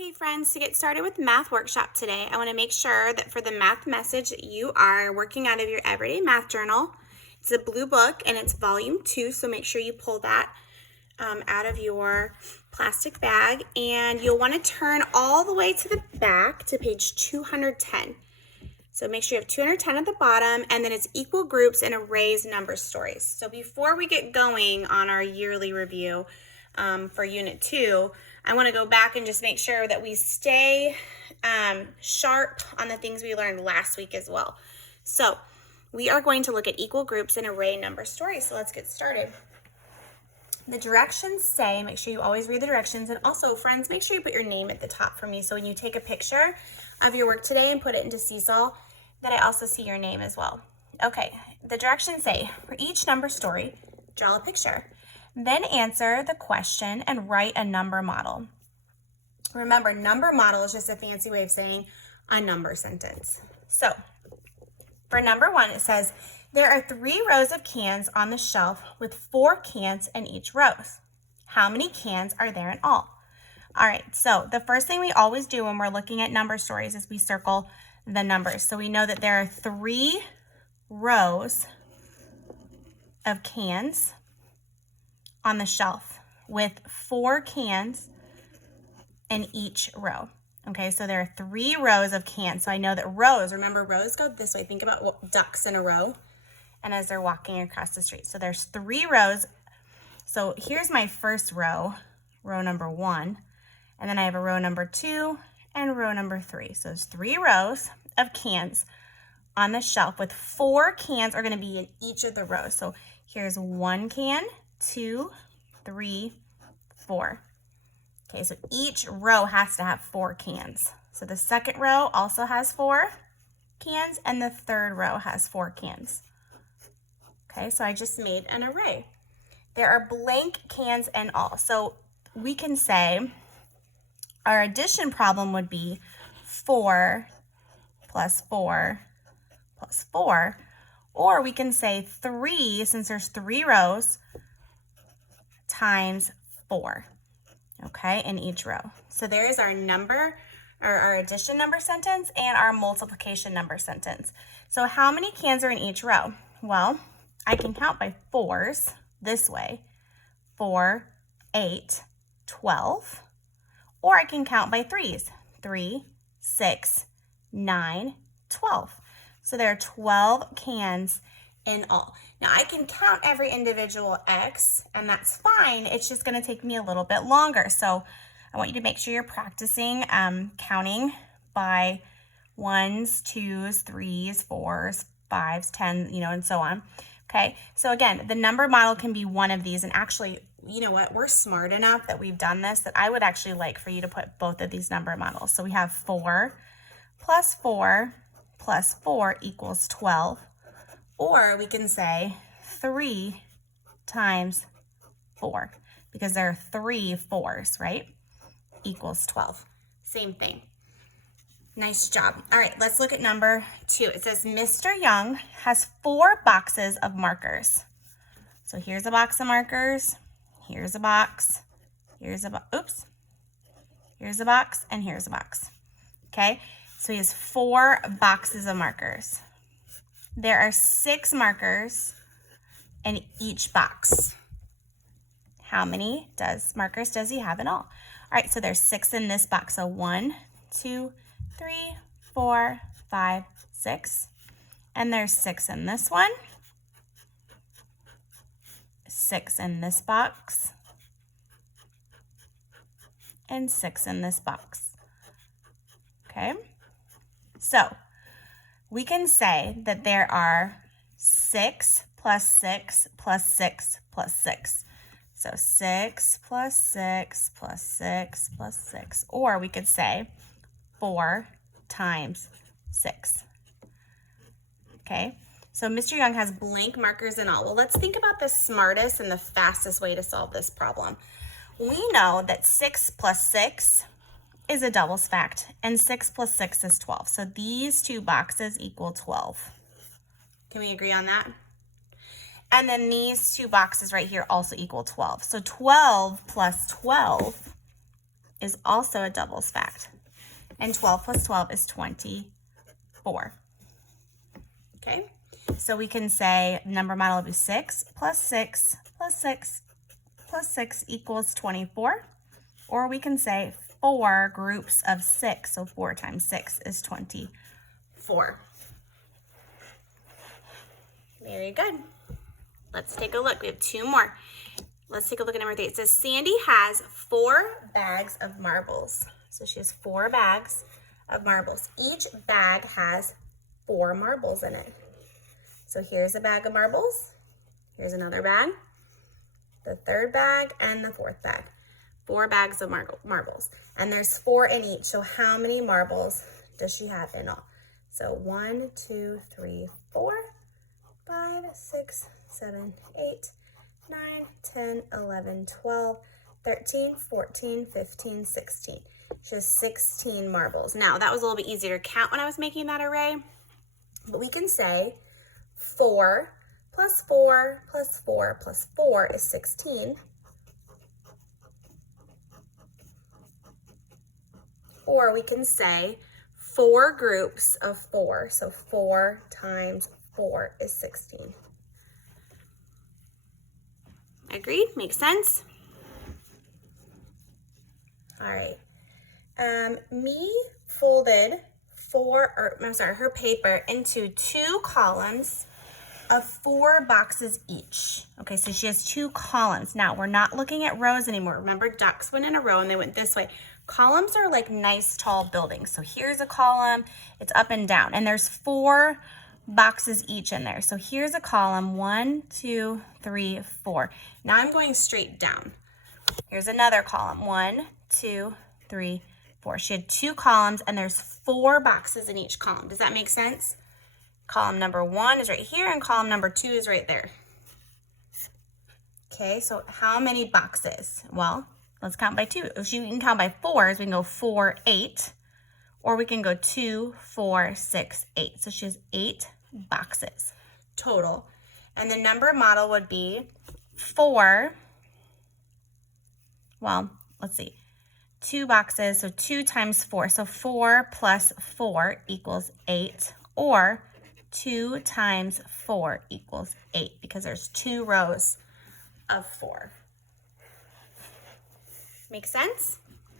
Hey friends, to get started with math workshop today, I want to make sure that for the math message you are working out of your everyday math journal. It's a blue book and it's volume 2, so make sure you pull that out of your plastic bag, and you'll want to turn all the way to the back to page 210. So make sure you have 210 at the bottom, and then it's equal groups and arrays number stories. So before we get going on our yearly review for Unit 2, I want to go back and just make sure that we stay sharp on the things we learned last week as well. So we are going to look at equal groups and array number stories. So let's get started. The directions say, make sure you always read the directions, and also friends, make sure you put your name at the top for me, so when you take a picture of your work today and put it into Seesaw, that I also see your name as well. Okay, the directions say, for each number story, draw a picture. Then answer the question and write a number model. Remember, number model is just a fancy way of saying a number sentence. So, for number 1, it says, there are 3 rows of cans on the shelf with 4 cans in each row. How many cans are there in all? All right, so the first thing we always do when we're looking at number stories is we circle the numbers. So we know that there are 3 rows of cans on the shelf with 4 cans in each row. Okay, so there are 3 rows of cans. So I know that rows, remember rows go this way. Think about ducks in a row and as they're walking across the street. So there's 3 rows. So here's my first row, row number 1. And then I have a row number 2 and row number 3. So there's 3 rows of cans on the shelf with 4 cans are going to be in each of the rows. So here's 1 can, 2, 3, 4. Okay, so each row has to have 4 cans. So the second row also has 4 cans, and the third row has 4 cans. Okay, so I just made an array. There are blank cans in all. So we can say our addition problem would be 4 plus 4 plus 4. Or we can say 3, since there's 3 rows, times 4. Okay, in each row. So there is our number, or our addition number sentence, and our multiplication number sentence. So how many cans are in each row? Well, I can count by 4s this way. 4, 8, 12. Or I can count by 3s. 3, 6, 9, 12. So there are 12 cans in all. Now I can count every individual X, and that's fine. It's just going to take me a little bit longer. So I want you to make sure you're practicing counting by 1s, 2s, 3s, 4s, 5s, 10s, and so on. Okay, so again, the number model can be one of these, and actually, you know what? We're smart enough that we've done this that I would actually like for you to put both of these number models. So we have 4 plus 4 plus 4 equals 12. Or we can say 3 times 4, because there are 3 4s, right? Equals 12. Same thing. Nice job. All right, let's look at number 2. It says, Mr. Young has 4 boxes of markers. So here's a box of markers. Here's a box. Here's a box. Here's a box, and here's a box. Okay, so he has 4 boxes of markers. There are 6 markers in each box. How many markers does he have in all? All right, so there's 6 in this box. So 1, 2, 3, 4, 5, 6. And there's 6 in this one. 6 in this box. And 6 in this box. Okay, so we can say that there are 6 plus 6 plus 6 plus 6. So 6 plus 6 plus 6 plus 6. Or we could say 4 times 6. Okay, so Mr. Young has blank markers and all. Well, let's think about the smartest and the fastest way to solve this problem. We know that 6 plus 6 is a doubles fact, and 6 plus 6 is 12. So these 2 boxes equal 12. Can we agree on that? And then these 2 boxes right here also equal 12. So 12 plus 12 is also a doubles fact. And 12 plus 12 is 24. Okay, so we can say number model will be 6 plus 6 plus 6 plus 6 equals 24. Or we can say 4 groups of 6, so 4 times 6 is 24. Very good. Let's take a look. We have 2 more. Let's take a look at number 3. It says Sandy has 4 bags of marbles. So she has 4 bags of marbles. Each bag has 4 marbles in it. So here's a bag of marbles. Here's another bag, the 3rd bag, and the 4th bag. 4 bags of marbles. And there's 4 in each. So how many marbles does she have in all? So 1, 2, 3, 4, 5, 6, 7, 8, 9, 10, 11, 12, 13, 14, 15, 16. She has 16 marbles. Now, that was a little bit easier to count when I was making that array, but we can say 4 plus 4 plus 4 plus 4 is 16. Or we can say 4 groups of 4. So 4 times 4 is 16. Agreed? Makes sense? All right. Me folded her paper into 2 columns of 4 boxes each. Okay, so she has 2 columns. Now, we're not looking at rows anymore. Remember, ducks went in a row and they went this way. Columns are like nice tall buildings. So here's a column, it's up and down, and there's 4 boxes each in there. So here's a column, 1, 2, 3, 4. Now I'm going straight down. Here's another column, 1, 2, 3, 4. She had 2 columns and there's 4 boxes in each column. Does that make sense? Column number 1 is right here and column number 2 is right there. Okay, so how many boxes? Well, let's count by 2. If we can count by 4s, we can go 4, 8, or we can go 2, 4, 6, 8. So she has 8 boxes total. And the number model would be 4, well, let's see, 2 boxes, so 2 times 4. So 4 plus 4 equals 8, or 2 times 4 equals 8, because there's 2 rows of 4. Make sense?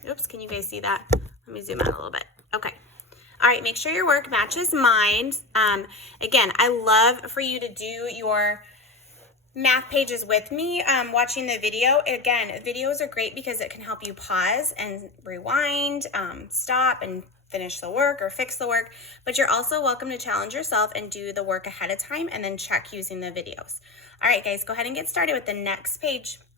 Oops, can you guys see that? Let me zoom out a little bit. Okay. All right, make sure your work matches mine. Again, I love for you to do your math pages with me, watching the video. Again, videos are great because it can help you pause and rewind, stop and finish the work or fix the work, but you're also welcome to challenge yourself and do the work ahead of time and then check using the videos. All right, guys, go ahead and get started with the next page.